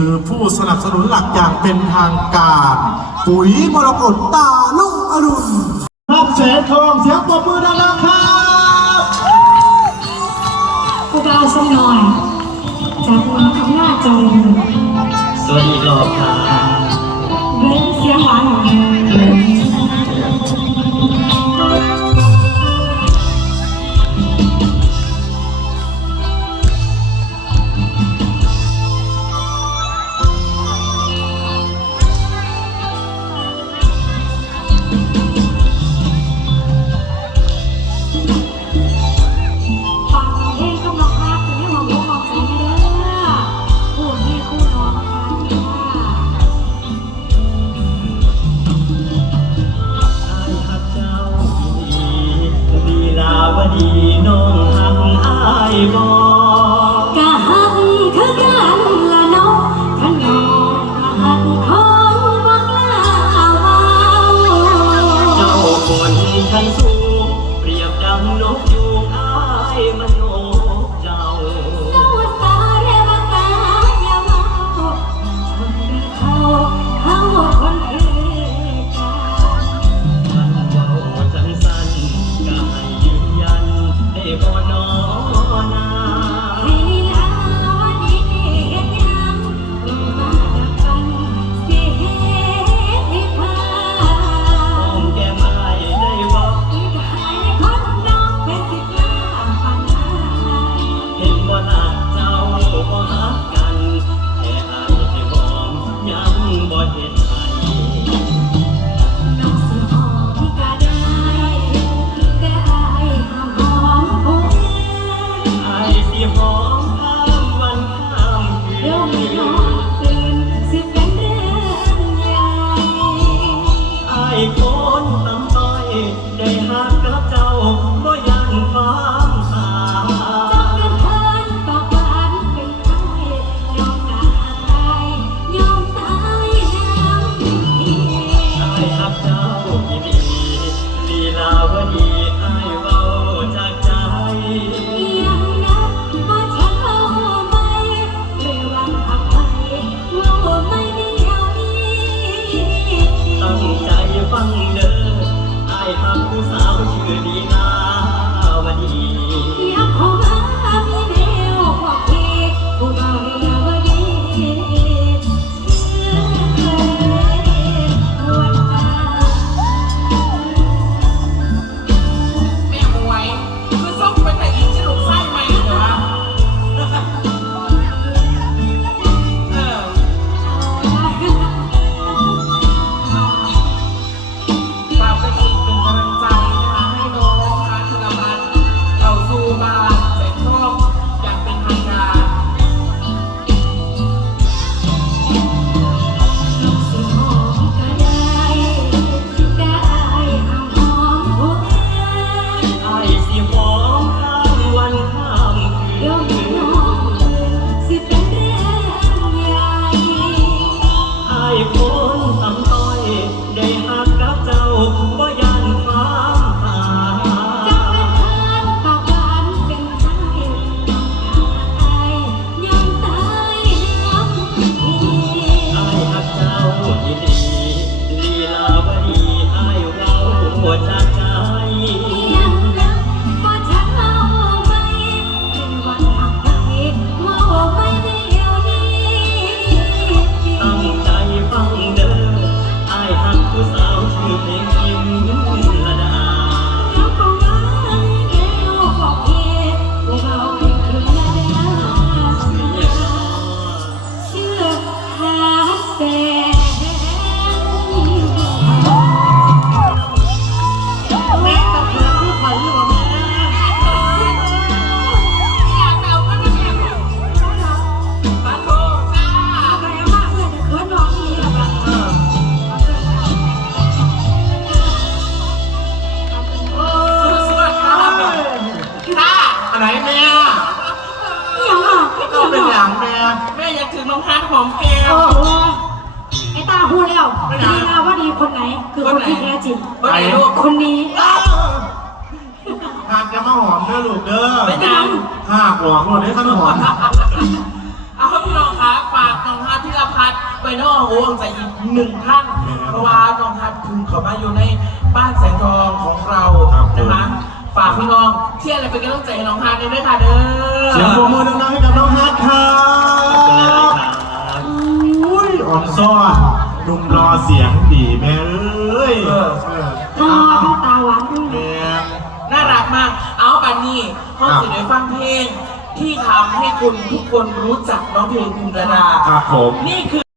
คือผู้สนับสนุนหลักอย่างเป็นทางการ ปุ๋ยมรกตตาลุกอรุณรับเสงทองเสียงปรบมือดังครับพวกเราสักหน่อยจากความข้างหน้าจจริญสวัสดีครับเบ้นเสียงหวานของ 방송. 不扫雪的那。 ดีลีลาวดีไอ้เราหัวใจ บอกว่าเดี๋ยวเขาจะบอกเอาครับพี่รองครับฝากน้องฮัทที่ละพัดไปน้องโอ้งใจอีกหนึ่งท่านเพราะว่ารองฮัทถึงเขามาอยู่ในบ้านแสงทองของเรานะคะฝากพี่รองเชียร์อะไรเป็นกำลังใจรองฮัทด้วยค่ะเด้อเสียงโม่บมืองๆให้กับน้องฮัทครับอุ้ยอ่อนซ้อนนุ่มรอเสียงดีแม่เอ้ยตาตาหวานด้วยน่ารักมาก เอาบันนี่ห้องสิได้ฟังเพลง ที่ทำให้คุณทุกคนรู้จักน้องเพลงพิมดา ครับผม นี่คือ